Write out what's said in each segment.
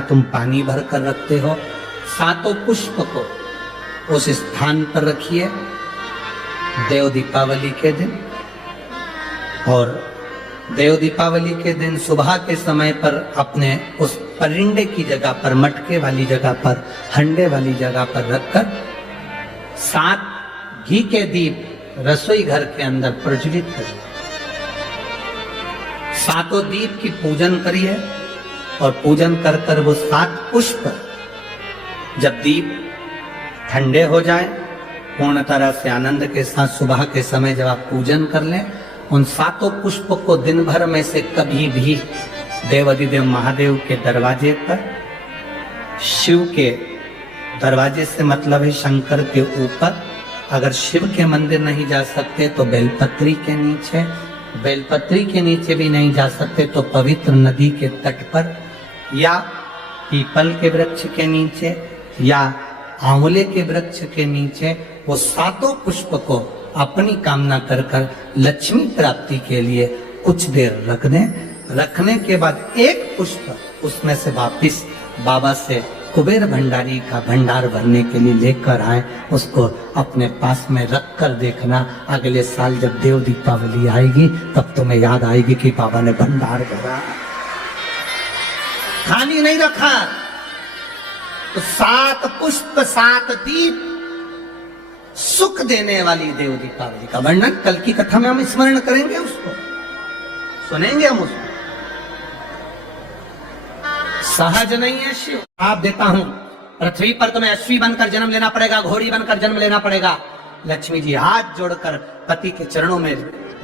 तुम पानी भर कर रखते हो, सातों पुष्प को उस स्थान पर रखिए देव दीपावली के दिन। और देव दीपावली के दिन सुबह के समय पर अपने उस परिंडे की जगह पर, मटके वाली जगह पर, हंडे वाली जगह पर रखकर 7 घी के दीप रसोई घर के अंदर प्रज्वलित करिए। 7 दीप की पूजन करिए और पूजन कर कर वो 7 पुष्प जब दीप ठंडे हो जाए, पूर्ण तरह से आनंद के साथ सुबह के समय जब आप पूजन कर लें, उन 7 पुष्प को दिन भर में से कभी भी देवाधिदेव महादेव के दरवाजे पर, शिव के दरवाजे से मतलब है शंकर के ऊपर, अगर शिव के मंदिर नहीं जा सकते तो बेलपत्री के नीचे, बेलपत्री के नीचे भी नहीं जा सकते तो पवित्र नदी के तट पर, या पीपल के वृक्ष के नीचे, या आंवले के वृक्ष के नीचे वो 7 पुष्प को अपनी कामना कर कर लक्ष्मी प्राप्ति के लिए कुछ देर रख दें। रखने के बाद एक पुष्प उसमें से वापिस बाबा से कुबेर भंडारी का भंडार भरने के लिए लेकर आए, उसको अपने पास में रख कर देखना। अगले साल जब देव दीपावली आएगी तब तुम्हें याद आएगी कि बाबा ने भंडार भरा, खाली नहीं रखा। तो 7 पुष्प 7 दीप सुख देने वाली देव दीपावली का वर्णन कल की कथा में हम स्मरण करेंगे, उसको सुनेंगे हम उसको। सहज नहीं है शिव। आप देता हूं पृथ्वी पर तुम्हें अश्वी बनकर जन्म लेना पड़ेगा, घोड़ी बनकर जन्म लेना पड़ेगा। लक्ष्मी जी हाथ जोड़कर पति के चरणों में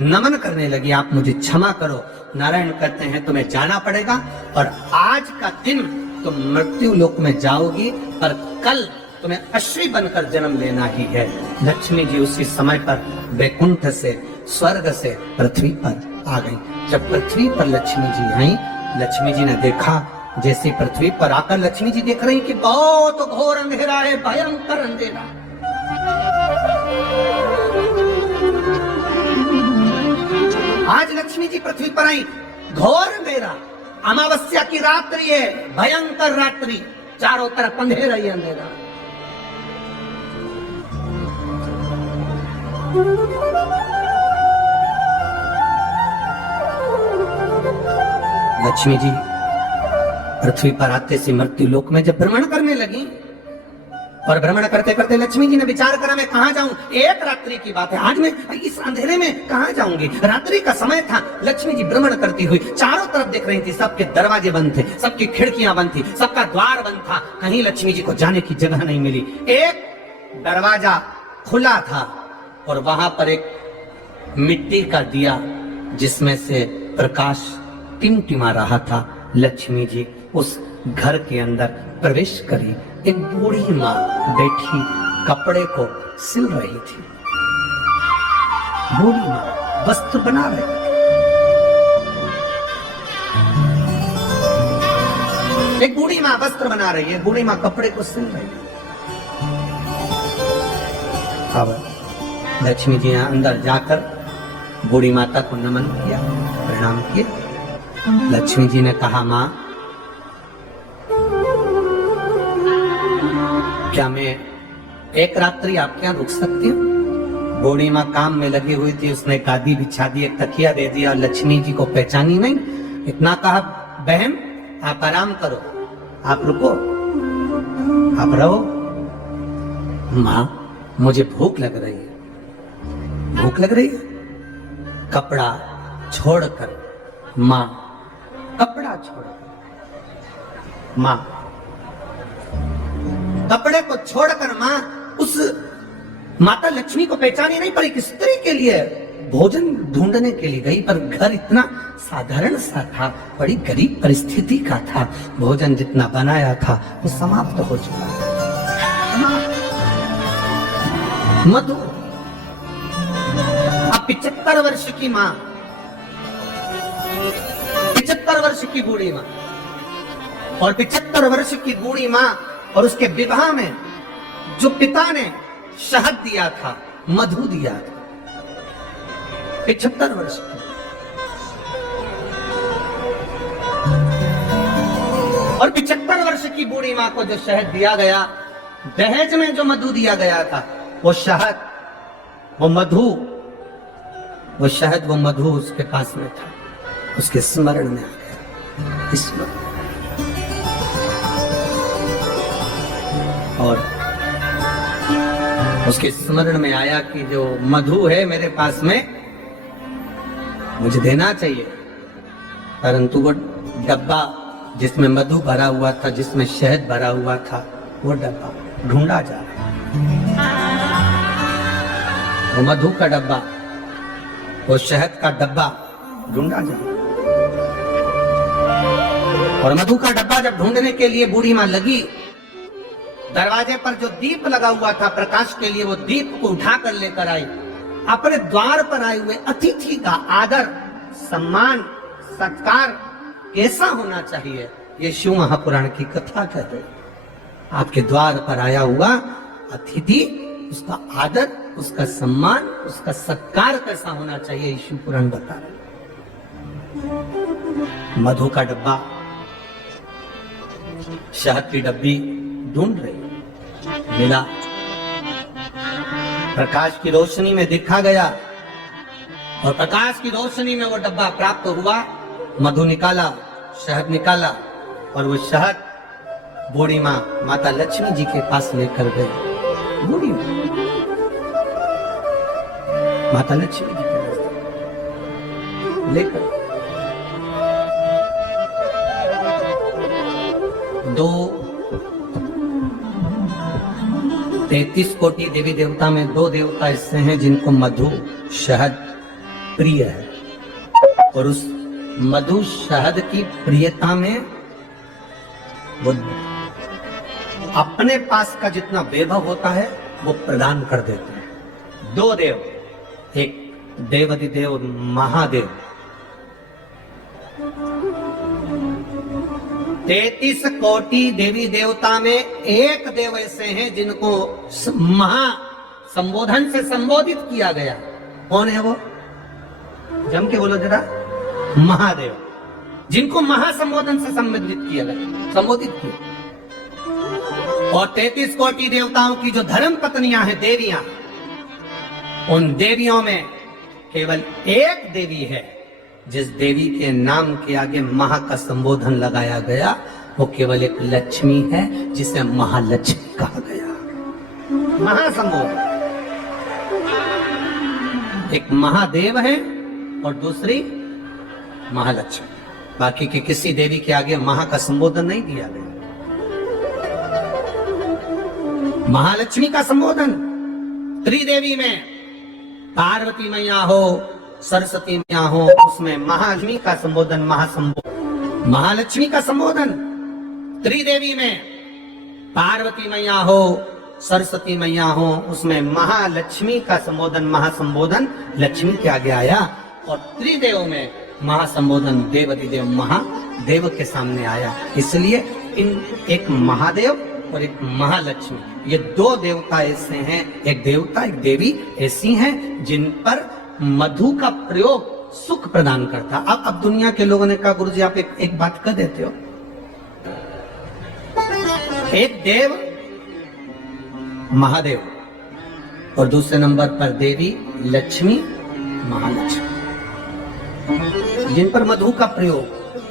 नमन करने लगी, आप मुझे क्षमा करो। नारायण कहते हैं तुम्हें जाना पड़ेगा और आज का दिन तुम मृत्यु लोक में जाओगी, पर कल तुम्हें अश्वी बनकर जन्म लेना ही है। लक्ष्मी जी उसी समय पर वैकुंठ से, स्वर्ग से पृथ्वी पर आ गई। जब पृथ्वी पर लक्ष्मी जी आई, लक्ष्मी जी ने देखा, जैसे पृथ्वी पर आकर लक्ष्मी जी देख रही कि बहुत घोर अंधेरा है, भयंकर अंधेरा। आज लक्ष्मी जी पृथ्वी पर आई, घोर अंधेरा, अमावस्या की रात्रि है, भयंकर रात्रि, चारों तरफ अंधेरा ही अंधेरा। लक्ष्मी जी पृथ्वी पर आते से मृत्यु लोक में जब भ्रमण करने लगी, और भ्रमण करते करते लक्ष्मी जी ने विचार करा मैं कहां जाऊं, एक रात्रि की बात है, आज मैं इस अंधेरे में कहां जाऊंगी। रात्रि का समय था, लक्ष्मी जी भ्रमण करती हुई चारों तरफ देख रही थी, सबके दरवाजे बंद थे, सबकी खिड़कियां बंद थी, सबका द्वार बंद था, कहीं लक्ष्मी जी को जाने की जगह नहीं मिली। एक दरवाजा खुला था और वहां पर एक मिट्टी का दिया जिसमें से प्रकाश टिमटिमा रहा था। लक्ष्मी जी उस घर के अंदर प्रवेश करी। एक बूढ़ी माँ बैठी कपड़े को सिल रही थी। बूढ़ी माँ वस्त्र बना रही, एक बूढ़ी माँ वस्त्र बना रही है, बूढ़ी माँ कपड़े को सिल रही है। अब लक्ष्मी जी अंदर जाकर बूढ़ी माता को नमन किया, प्रणाम किया। लक्ष्मी जी ने कहा माँ, क्या मैं एक रात्रि आपके यहाँ रुक सकती हूँ? बूढ़ी माँ काम में लगी हुई थी, उसने गादी बिछा दी, एक तकिया दे दिया और लक्ष्मी जी को पहचानी नहीं। इतना कहा बहन आप आराम करो, आप रुको, आप रहो। माँ मुझे भूख लग रही है, भूख लग रही है। कपड़ा छोड़कर माँ, कपड़ा छोड़कर माँ, कपड़े को छोड़कर माँ उस माता लक्ष्मी को पहचानी नहीं, पर एक स्त्री के लिए भोजन ढूंढने के लिए गई, पर घर इतना साधारण सा था, बड़ी गरीब परिस्थिति का था। भोजन जितना बनाया था वो समाप्त हो चुका था। मधु अब 75 वर्ष की माँ, 75 वर्ष की बूढ़ी माँ, और 75 वर्ष की बूढ़ी माँ और उसके विवाह में जो पिता ने शहद दिया था, मधु दिया था, 75 वर्ष की। और 75 वर्ष की बूढ़ी मां को जो शहद दिया गया, दहेज में जो मधु दिया गया था, वो शहद, वो मधु, वो शहद, वो मधु उसके पास में था, उसके स्मरण में आ गया, स्मरण। और उसके स्मरण में आया कि जो मधु है मेरे पास में, मुझे देना चाहिए, परंतु वो डब्बा जिसमें मधु भरा हुआ था, जिसमें शहद भरा हुआ था, वो डब्बा ढूंढा जा रहा है। वो मधु का डब्बा, वो शहद का डब्बा ढूंढा जा रहा है। और मधु का डब्बा जब ढूंढने के लिए बूढ़ी मां लगी, दरवाजे पर जो दीप लगा हुआ था प्रकाश के लिए, वो दीप को उठाकर लेकर आई। अपने द्वार पर आए हुए अतिथि का आदर, सम्मान, सत्कार कैसा होना चाहिए, ये शिव महापुराण की कथा कहते हैं। आपके द्वार पर आया हुआ अतिथि, उसका आदर, उसका सम्मान, उसका सत्कार कैसा होना चाहिए, शिव पुराण बता रहे। मधु का डब्बा, शहद की डब्बी ढूंढ रही, मिला, प्रकाश की रोशनी में दिखा गया, और प्रकाश की रोशनी में वो डब्बा प्राप्त हुआ। मधु निकाला, शहद निकाला, और वो शहद बूढ़ी मां माता लक्ष्मी जी के पास लेकर गई। बूढ़ी माता लक्ष्मी जी के पास लेकर 33 कोटि देवी देवता में 2 देवता ऐसे हैं जिनको मधु शहद प्रिय है, और उस मधु शहद की प्रियता में वो अपने पास का जितना वैभव होता है वो प्रदान कर देते हैं। 2 देव, एक देवाधिदेव महादेव, 33 कोटि देवी देवता में एक देव ऐसे हैं जिनको महा संबोधन से संबोधित किया गया। कौन है वो? जम के बोलो जरा। महादेव, जिनको महासंबोधन से संबोधित किया गया, संबोधित किया। और 33 कोटि देवताओं की जो धर्म पत्नियां हैं, देवियां, उन देवियों में केवल एक देवी है जिस देवी के नाम के आगे महा का संबोधन लगाया गया, वो केवल एक लक्ष्मी है जिसे महालक्ष्मी कहा गया। महासंबोधन, एक महादेव है और दूसरी महालक्ष्मी। बाकी के किसी देवी के आगे महा का संबोधन नहीं दिया गया। महालक्ष्मी का संबोधन त्रिदेवी में, पार्वती मैया हो, सरस्वती मैया हो, उसमें महालक्ष्मी का संबोधन, महासंबोधन। महालक्ष्मी का संबोधन त्रिदेवी में, पार्वती मैया हो, सरस्वती मैया हो, उसमें महालक्ष्मी का संबोधन, महासंबोधन लक्ष्मी के आगे आया। और त्रिदेव में महासंबोधन देवाधिदेव महादेव के सामने आया। इसलिए इन एक महादेव और एक महालक्ष्मी, ये 2 देवता ऐसे हैं, एक देवता एक देवी ऐसी हैं जिन पर मधु का प्रयोग सुख प्रदान करता। अब दुनिया के लोगों ने कहा गुरुजी आप एक बात कर देते हो, एक देव महादेव और दूसरे नंबर पर देवी लक्ष्मी महालक्ष्मी, जिन पर मधु का प्रयोग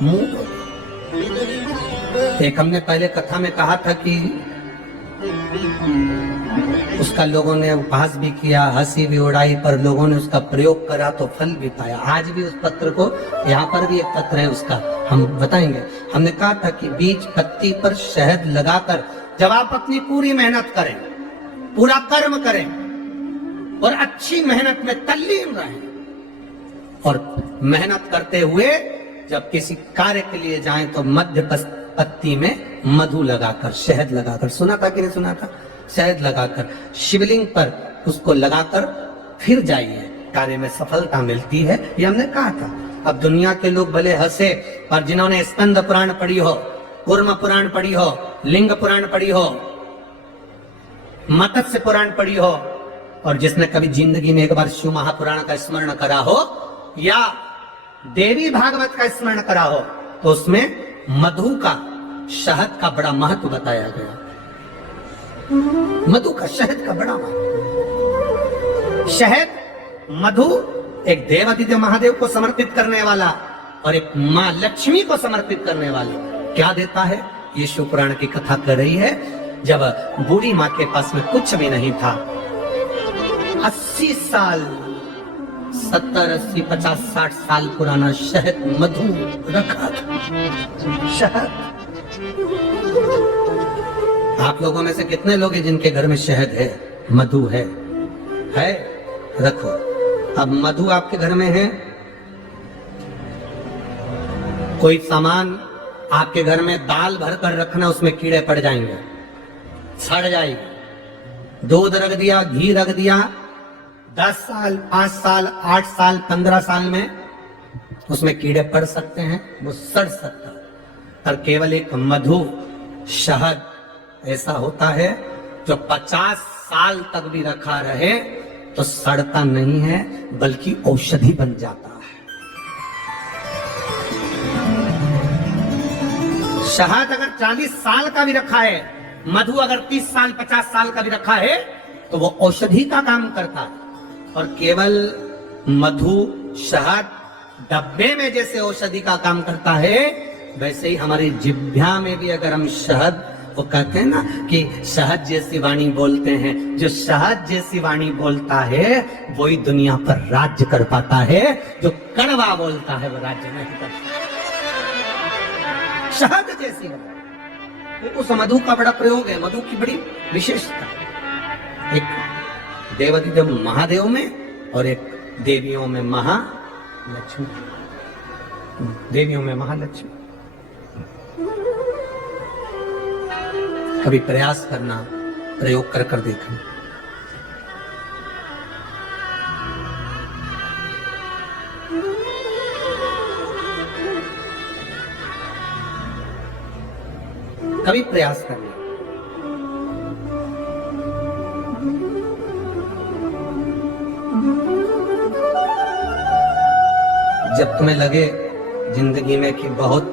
मुंह। एक हमने पहले कथा में कहा था कि उसका लोगों ने उपहास भी किया, हंसी भी उड़ाई, पर लोगों ने उसका प्रयोग करा तो फल भी पाया। आज भी उस पत्र को, यहाँ पर भी एक पत्र है उसका, हम बताएंगे। हमने कहा था कि बीज पत्ती पर शहद लगाकर जब आप अपनी पूरी मेहनत करें, पूरा कर्म करें और अच्छी मेहनत में तल्लीन रहें, और मेहनत करते हुए जब किसी कार्य के लिए जाएं तो मध्य पत्ती में मधु लगाकर, शहद लगाकर, सुना था कि नहीं सुना था? शहद लगाकर शिवलिंग पर उसको लगाकर फिर जाइए, कार्य में सफलता मिलती है, ये हमने कहा था। अब दुनिया के लोग भले हंसे, पर जिन्होंने स्कंद पुराण पढ़ी हो, कूर्म पुराण पढ़ी हो, लिंग पुराण पढ़ी हो, मत्स्य पुराण पढ़ी हो, और जिसने कभी जिंदगी में एक बार शिव महापुराण का स्मरण करा हो या देवी भागवत का स्मरण करा हो, तो उसमें मधु का शहद का बड़ा महत्व बताया गया। मधु का, शहद का बड़ा महत्व। शहद, मधु एक देवादिदेव महादेव को समर्पित करने वाला और एक मां लक्ष्मी को समर्पित करने वाला क्या देता है? ये शिव पुराण की कथा कर रही है। जब बूढ़ी मां के पास में कुछ भी नहीं था, 80 साल, 70, 80, 50, 60 साल पुराना शहद, मधु रखा था। शहद, आप लोगों में से कितने लोग हैं जिनके घर में शहद है, मधु है? रखो। अब मधु आपके घर में है, कोई सामान आपके घर में दाल भर कर रखना, उसमें कीड़े पड़ जाएंगे, सड़ जाएगी। दूध रख दिया, घी रख दिया, 10 साल, 5 साल, 8 साल, 15 साल में उसमें कीड़े पड़ सकते हैं, वो सड़ सकता है। पर केवल एक मधु, शहद ऐसा होता है जो 50 साल तक भी रखा रहे तो सड़ता नहीं है, बल्कि औषधि बन जाता है। शहद अगर 40 साल का भी रखा है, मधु अगर 30 साल, 50 साल का भी रखा है, तो वो औषधि का काम करता है। और केवल मधु, शहद डब्बे में जैसे औषधि का काम करता है, वैसे ही हमारी जिह्वा में भी अगर हम शहद, वो कहते हैं ना कि शहद जैसी वाणी बोलते हैं, जो शहद जैसी वाणी बोलता है वही दुनिया पर राज्य कर पाता है, जो कड़वा बोलता है वो राज्य नहीं कर पाता। शहद जैसी वाणी, उस मधु का बड़ा प्रयोग है, मधु की बड़ी विशेषता। एक देवादिदेव महादेव में और एक देवियों में महालक्ष्मी, देवियों में महालक्ष्मी। कभी प्रयास करना, प्रयोग कर कर देखना। कभी प्रयास करना। जब तुम्हें लगे जिंदगी में कि बहुत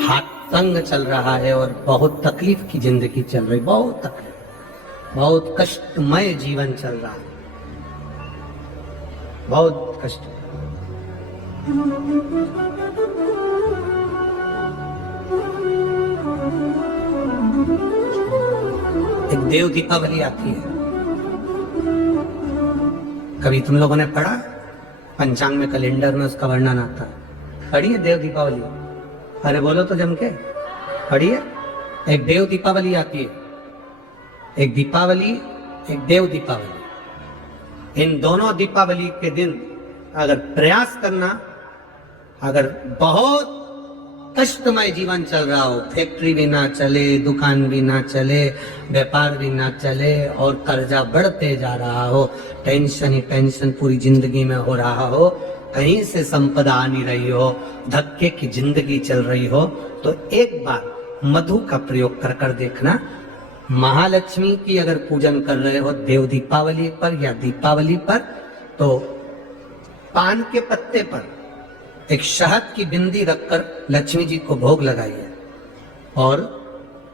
हाथ तंग चल रहा है और बहुत तकलीफ की जिंदगी चल रही, बहुत तकलीफ, बहुत कष्टमय जीवन चल रहा है, बहुत कष्ट। एक देव दीपावली आती है, कभी तुम लोगों ने पढ़ा? पंचांग में, कैलेंडर में उसका वर्णन आता है। पढ़ी है देव दीपावली? अरे बोलो तो जम के, पढ़िए। एक देव दीपावली आती है, एक दीपावली, एक देव दीपावली। इन दोनों दीपावली के दिन अगर प्रयास करना, अगर बहुत कष्टमय जीवन चल रहा हो, फैक्ट्री भी ना चले, दुकान भी ना चले, व्यापार भी ना चले और कर्जा बढ़ते जा रहा हो, टेंशन ही टेंशन पूरी जिंदगी में हो रहा हो, कहीं से संपदा आ नहीं रही हो, धक्के की जिंदगी चल रही हो, तो एक बार मधु का प्रयोग कर कर देखना। महालक्ष्मी की अगर पूजन कर रहे हो देव दीपावली पर या दीपावली पर, तो पान के पत्ते पर एक शहद की बिंदी रखकर लक्ष्मी जी को भोग लगाइए और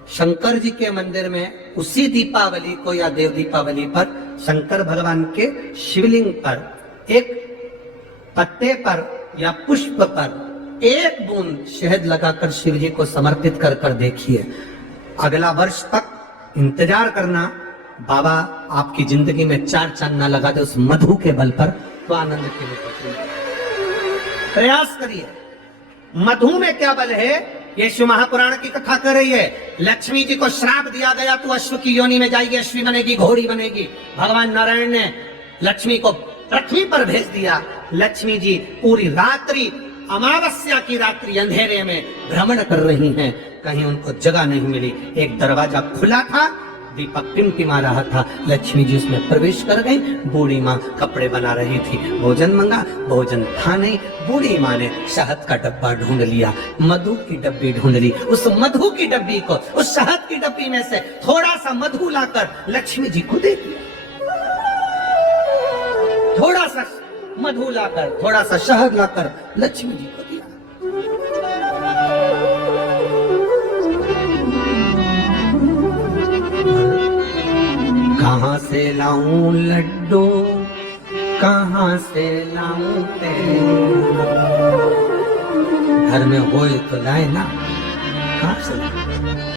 शंकर जी के मंदिर में उसी दीपावली को या देव दीपावली पर शंकर भगवान के शिवलिंग पर एक पत्ते पर या पुष्प पर एक बूंद शहद लगाकर शिव जी को समर्पित कर कर देखिए। अगला वर्ष तक इंतजार करना, बाबा आपकी जिंदगी में 4 चांद ना लगा दे उस मधु के बल पर, तो आनंद के लिए प्रयास करिए। मधु में क्या बल है, ये शिव महापुराण की कथा कर रही है। लक्ष्मी जी को श्राप दिया गया, तू अश्व की योनि में जाएगी, अश्वी बनेगी, घोड़ी बनेगी। भगवान नारायण ने लक्ष्मी को पृथ्वी पर भेज दिया। लक्ष्मी जी पूरी रात्रि, अमावस्या की रात्रि अंधेरे में भ्रमण कर रही हैं, कहीं उनको जगह नहीं मिली। एक दरवाजा खुला था, दीपक टिमटिमा रहा था, लक्ष्मी जी उसमें प्रवेश कर गई। बूढ़ी माँ कपड़े बना रही थी, भोजन मंगा, भोजन था नहीं। बूढ़ी माँ ने शहद का डब्बा ढूंढ लिया, मधु की डब्बी ढूंढ ली। उस मधु की डब्बी को, उस शहद की डब्बी में से थोड़ा सा मधु लाकर लक्ष्मी जी को दे दिया। थोड़ा सा मधु लाकर, थोड़ा सा शहद लाकर लक्ष्मी जी को दिया। कहाँ से लाऊं लड्डू, कहाँ से लाऊं पेड़ा, घर में होए तो लाए ना, कहाँ से लाऊं।